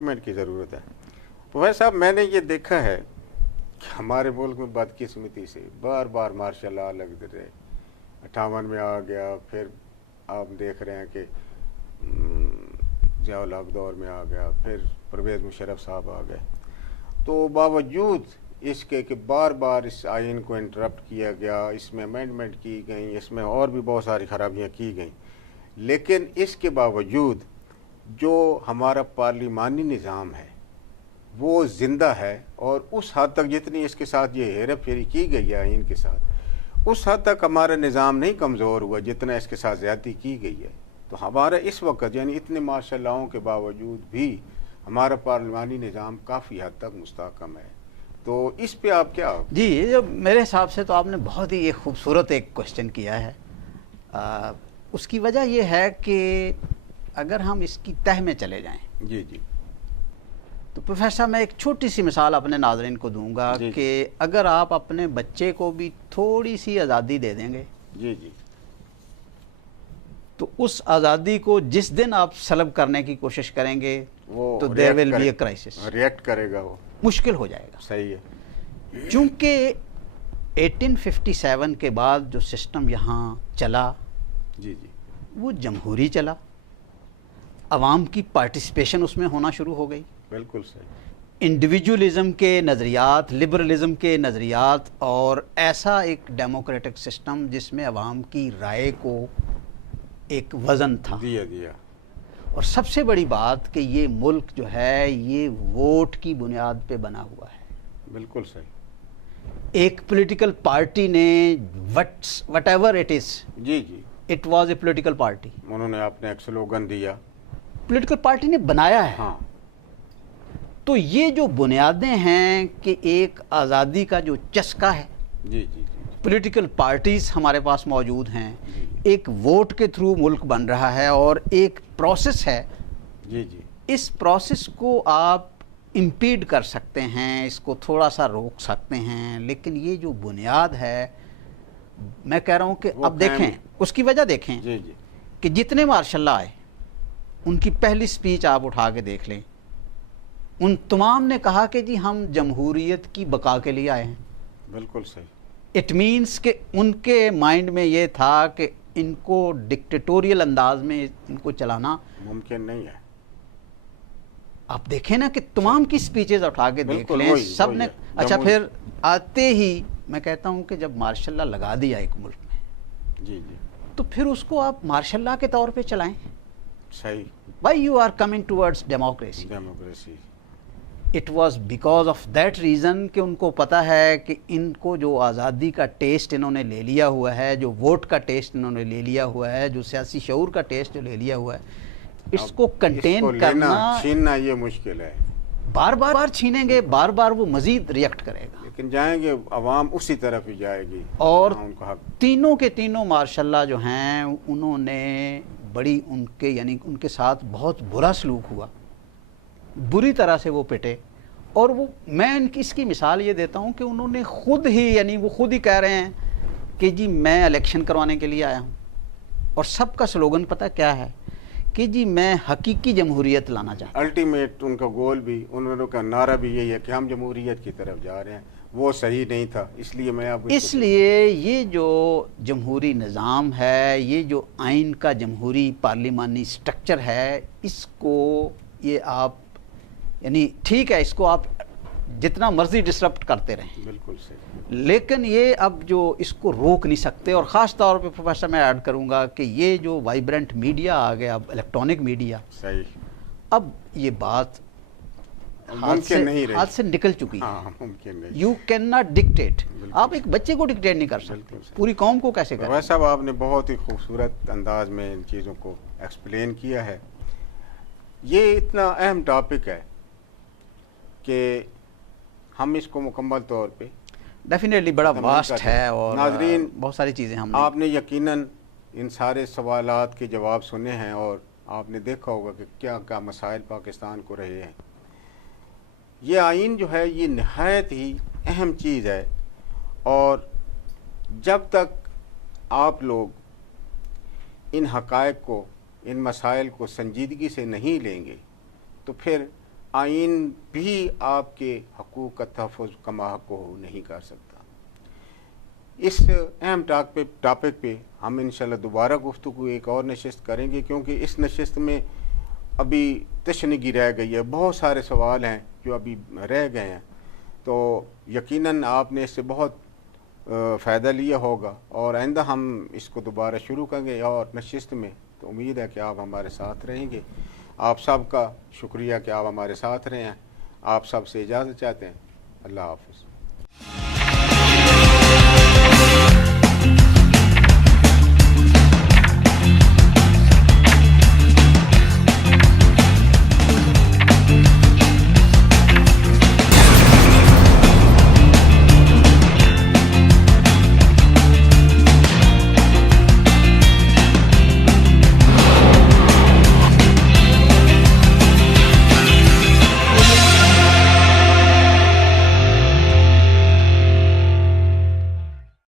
Development کی ضرورت ہے۔ پروفیسر صاحب، میں نے یہ دیکھا ہے کہ ہمارے ملک میں بدقسمتی سے بار بار مارشل لا لگ رہے، 58 میں آ گیا، پھر آپ دیکھ رہے ہیں کہ ضیاء الحق دور میں آ گیا، پھر پرویز مشرف صاحب آ گئے، تو باوجود اس کے کہ بار بار اس آئین کو انٹرپٹ کیا گیا، اس میں امینڈمنٹ کی گئیں، اس میں اور بھی بہت ساری خرابیاں کی گئیں، لیکن اس کے باوجود جو ہمارا پارلیمانی نظام ہے وہ زندہ ہے، اور اس حد تک جتنی اس کے ساتھ یہ ہیرا پھیری کی گئی ہے آئین کے ساتھ، اس حد تک ہمارا نظام نہیں کمزور ہوا جتنا اس کے ساتھ زیادتی کی گئی ہے۔ تو ہمارا اس وقت یعنی اتنے ماشاء اللہوں کے باوجود بھی ہمارا پارلیمانی نظام کافی حد تک مستحکم ہے، تو اس پہ آپ کیا؟ جی، میرے حساب سے تو آپ نے بہت ہی خوبصورت ایک کوشچن کیا ہے۔ اس کی وجہ یہ ہے کہ اگر ہم اس کی تہ میں چلے جائیں، جی جی، تو پروفیسر صاحب میں ایک چھوٹی سی مثال اپنے ناظرین کو دوں گا جی کہ اگر آپ اپنے بچے کو بھی تھوڑی سی آزادی دے دیں گے، جی جی، تو اس آزادی کو جس دن آپ سلب کرنے کی کوشش کریں گے وہ تو there will be a crisis, react کرے گا، وہ مشکل ہو جائے گا۔ صحیح ہے۔ چونکہ 1857 کے بعد جو سسٹم یہاں چلا جی جی، وہ جمہوری چلا، عوام کی پارٹیسپیشن اس میں ہونا شروع ہو گئی، بالکل صحیح، انڈیویجولزم کے نظریات، لبرلزم کے نظریات، اور ایسا ایک ڈیموکریٹک سسٹم جس میں عوام کی رائے کو ایک وزن تھا۔ دیا اور سب سے بڑی بات کہ یہ ملک جو ہے یہ ووٹ کی بنیاد پہ بنا ہوا ہے۔ بالکل صحیح، ایک پولیٹیکل پارٹی نے وٹ ایور اٹ از، جی جی، it was a political party, انہوں نے اپنے ایک سلوگن دیا، پولیٹیکل پارٹی نے بنایا ہے۔ ہاں، تو یہ جو بنیادیں ہیں کہ ایک آزادی کا جو چسکا ہے، جی جی جی، پولیٹیکل پارٹیز ہمارے پاس موجود ہیں، جی ایک ووٹ کے تھرو ملک بن رہا ہے، اور ایک پروسیس ہے، جی جی، اس پروسیس کو آپ امپیڈ کر سکتے ہیں، اس کو تھوڑا سا روک سکتے ہیں، لیکن یہ جو بنیاد ہے میں کہہ رہا ہوں کہ وہ اب دیکھیں اس کی وجہ دیکھیں جی جی، کہ جتنے مارشل لا آئے ان کی پہلی سپیچ آپ اٹھا کے دیکھ لیں، ان تمام نے کہا کہ جی ہم جمہوریت کی بقا کے لیے آئے ہیں۔ بالکل صحیح، اٹ مینس کہ ان کے مائنڈ میں یہ تھا کہ ان کو ڈکٹیٹوریل انداز میں ان کو چلانا ممکن نہیں ہے۔ آپ دیکھیں نا کہ تمام کی سپیچز اٹھا کے دیکھ بالکل لیں، وہی سب نے۔ ہے، اچھا، پھر آتے ہی میں کہتا ہوں کہ جب مارشل لا لگا دیا ایک ملک میں، جی جی، تو پھر اس کو آپ مارشل لا کے طور پہ چلائیں۔ صحیح، why you are coming towards democracy? Democracy, it was because of that reason کہ ان کو پتہ ہے کہ ان کو جو آزادی کا ٹیسٹ انہوں نے لے لیا ہوا ہے، جو ووٹ کا ٹیسٹ انہوں نے لے لیا ہوا ہے، جو سیاسی شعور کا ٹیسٹ جو لے لیا ہوا ہے، اس کو کنٹین کرنا، چھیننا یہ مشکل ہے، بار بار چھینیں گے، بار بار وہ مزید ریئیکٹ کرے گا، لیکن جائیں گے عوام اسی طرف ہی جائے گی اور جہاں ان کا حق۔ تینوں کے تینوں ماشاء اللہ جو ہیں انہوں نے بڑی ان کے یعنی ان کے ساتھ بہت برا سلوک ہوا، بری طرح سے وہ پٹے، اور وہ میں اس کی مثال یہ دیتا ہوں کہ انہوں نے خود ہی یعنی وہ خود ہی کہہ رہے ہیں کہ جی میں الیکشن کروانے کے لیے آیا ہوں، اور سب کا سلوگن پتہ کیا ہے کہ جی میں حقیقی جمہوریت لانا چاہتا ہوں۔ الٹیمیٹ ان کا گول بھی، انہوں کا نعرہ بھی یہی ہے کہ ہم جمہوریت کی طرف جا رہے ہیں، وہ صحیح نہیں تھا، اس لیے میں اب اس لیے یہ جو جمہوری نظام ہے، یہ جو آئین کا جمہوری پارلیمانی سٹرکچر ہے، اس کو یہ آپ یعنی ٹھیک ہے اس کو آپ جتنا مرضی ڈسرپٹ کرتے رہیں، بالکل صحیح، لیکن یہ اب جو اس کو روک نہیں سکتے، اور خاص طور پہ پروفیسر میں ایڈ کروں گا کہ یہ جو وائبرنٹ میڈیا آ گیا، اب الیکٹرانک میڈیا، صحیح، اب یہ بات ممکن نہیں رہی، ہاتھ سے نکل چکی ہے۔ ہاں ممکن نہیں، یو کین ناٹ ڈکٹیٹ، بالکل آپ ایک بچے کو ڈکٹیٹ نہیں کر بالکل سکتے، صحیح۔ پوری قوم کو کیسے کریں؟ ویسا آپ نے بہت ہی خوبصورت انداز میں ان چیزوں کو ایکسپلین کیا ہے۔ یہ اتنا اہم ٹاپک ہے کہ ہم اس کو مکمل طور پہ ڈیفینیٹلی بڑا واسٹ ہے، اور ناظرین بہت ساری چیزیں ہم نے آپ نے یقیناً ان سارے سوالات کے جواب سنے ہیں، اور آپ نے دیکھا ہوگا کہ کیا کیا مسائل پاکستان کو رہے ہیں۔ یہ آئین جو ہے یہ نہایت ہی اہم چیز ہے، اور جب تک آپ لوگ ان حقائق کو، ان مسائل کو سنجیدگی سے نہیں لیں گے، تو پھر آئین بھی آپ کے حقوق کا تحفظ کما حق کو نہیں کر سکتا۔ اس اہم ٹاپک پہ ہم انشاءاللہ دوبارہ گفتگو ایک اور نشست کریں گے، کیونکہ اس نشست میں ابھی تشنگی رہ گئی ہے، بہت سارے سوال ہیں جو ابھی رہ گئے ہیں، تو یقیناً آپ نے اس سے بہت فائدہ لیا ہوگا، اور آئندہ ہم اس کو دوبارہ شروع کریں گے اور نشست میں، تو امید ہے کہ آپ ہمارے ساتھ رہیں گے۔ آپ سب کا شکریہ کہ آپ ہمارے ساتھ رہے ہیں۔ آپ سب سے اجازت چاہتے ہیں۔ اللہ حافظ۔